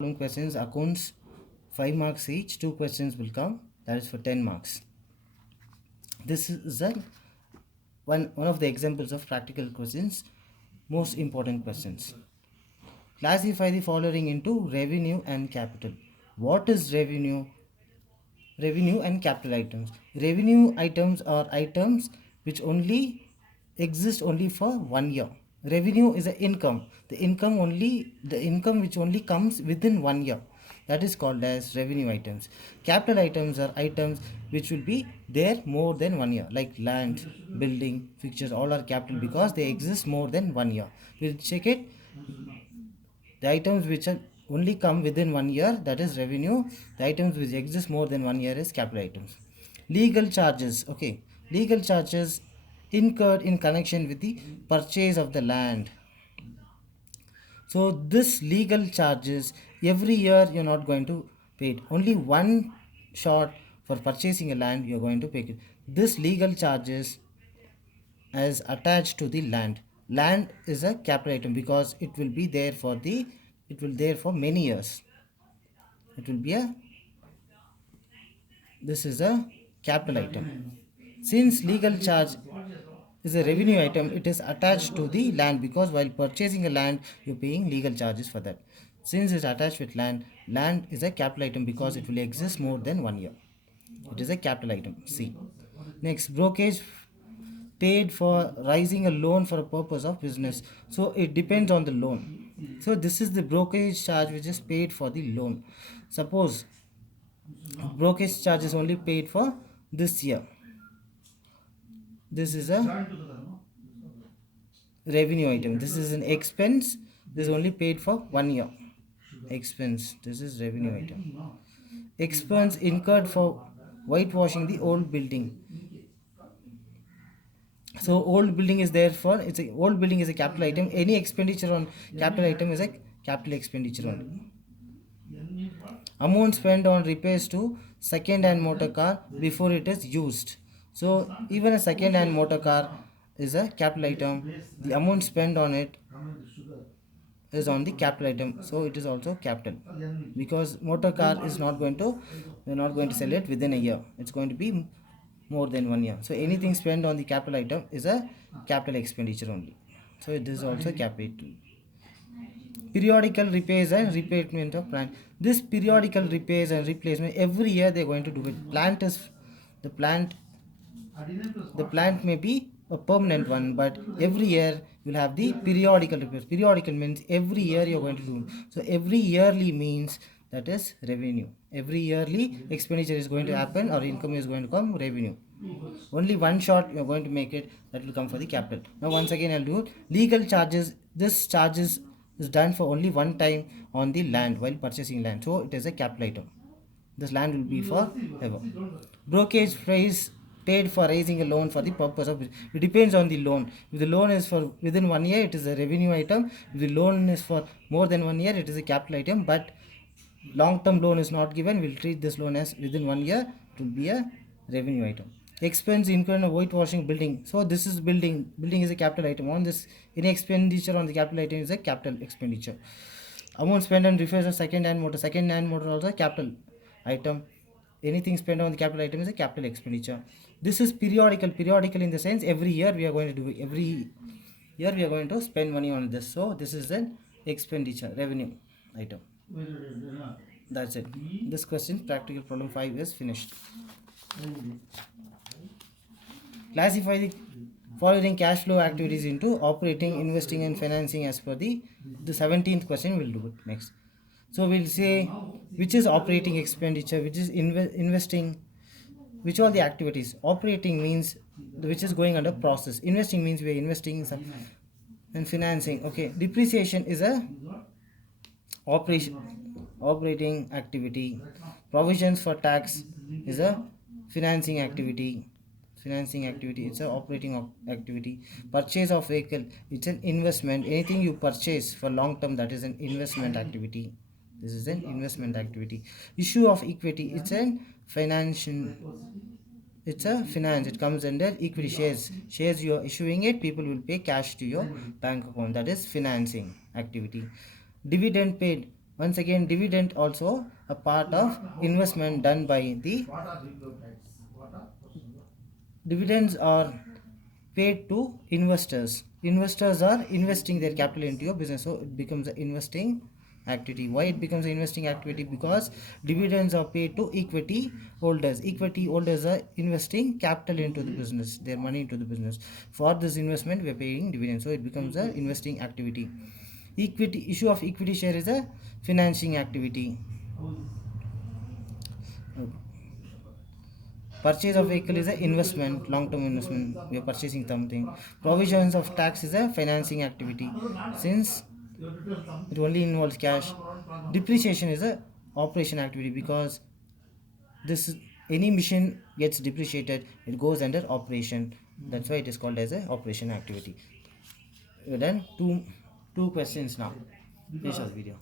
Following questions, accounts 5 marks each, 2 questions will come, that is for 10 marks. This is one of the examples of practical questions, most important questions. Classify the following into revenue and capital. What is revenue? Revenue and capital items. Revenue items are items which only exist only for 1 year. Revenue is an income. The income which only comes within 1 year. That is called as revenue items. Capital items are items which will be there more than 1 year, like land, building, fixtures, all are capital because they exist more than 1 year. We'll check it. The items which are only come within 1 year, that is revenue. The items which exist more than 1 year is capital items. Legal charges. Okay, legal charges incurred in connection with the purchase of the land. So this legal charges every year you're not going to pay it. Only one shot for purchasing a land you're going to pay it. This legal charges as attached to the land. Land is a capital item because it will be there for many years. It will be a This is a capital item. Since legal charge is a revenue item, it is attached to the land because while purchasing a land, you're paying legal charges for that. Since it's attached with land, land is a capital item because it will exist more than 1 year. It is a capital item. C. Next, brokerage paid for raising a loan for a purpose of business. So it depends on the loan. So this is the brokerage charge which is paid for the loan. Suppose brokerage charge is only paid for this year. This is a revenue item. This is an expense. This is only paid for 1 year. Expense. This is revenue item. Expense incurred for whitewashing the old building. So old building is there for old building is a capital item. Any expenditure on capital item is a capital expenditure only. Amount spent on repairs to second hand motor car before it is used. So even a second hand motor car is a capital item. The amount spent on it is on the capital item, so it is also capital because motor car is not going to we're not going to sell it within a year. It's going to be more than 1 year. So anything spent on the capital item is a capital expenditure only. So it is also capital. Periodical repairs and replacement of plant. This periodical repairs and replacement every year they're going to do it. The plant the plant may be a permanent one, but every year you'll have the periodical repairs. Periodical means every year you're going to do. So every yearly means that is revenue. Every yearly expenditure is going to happen or income is going to come, revenue. Only one shot you're going to make it, that will come for the capital. Now once again I'll do it. Legal charges. This charges is done for only one time on the land while purchasing land. So it is a capital item. This land will be for ever. Brokerage price paid for raising a loan for the purpose of it depends on the loan. If the loan is for within 1 year, it is a revenue item. If the loan is for more than 1 year, it is a capital item. But long-term loan is not given, we'll treat this loan as within 1 year, it will be a revenue item. Expense incurred in whitewashing building. So this is building. Building is a capital item. On this, any expenditure on the capital item is a capital expenditure. Amount spent on repairs of second-hand motor. Second-hand motor also a capital item. Anything spent on the capital item is a capital expenditure. This is periodical. Periodical in the sense every year we are going to do it. Every year we are going to spend money on this. So this is an expenditure, revenue item. That's it. This question, practical problem 5 is finished. Classify the following cash flow activities into operating, investing and financing as per the 17th question. We'll do it next. So we'll say which is operating expenditure, which is investing, which are the activities. Operating means which is going under process. Investing means we are investing in some, and financing. Okay, depreciation is a operating activity. Provisions for tax is a financing activity. It's a operating activity. Purchase of vehicle, it's an investment. Anything you purchase for long term, that is an investment activity. This is an investment activity. Issue of equity, it's a financial. It's a finance. It comes under equity. Shares you are issuing it, people will pay cash to your bank account. That is financing activity. Dividend paid. Once again, dividend also a part of investment done by the dividends are paid to investors. Investors are investing their capital into your business, so it becomes an investing activity. Why it becomes an investing activity? Because dividends are paid to equity holders. Equity holders are investing capital into the business, their money into the business. For this investment, we are paying dividends, so it becomes an investing activity. Equity issue of equity share is a financing activity. Purchase of vehicle is an investment, long-term investment. We are purchasing something. Provisions of tax is a financing activity, since it only involves cash. Depreciation is a operation activity, because this any machine gets depreciated, it goes under operation. That's why it is called as a operation activity. We're done. Two questions now. Finish the video.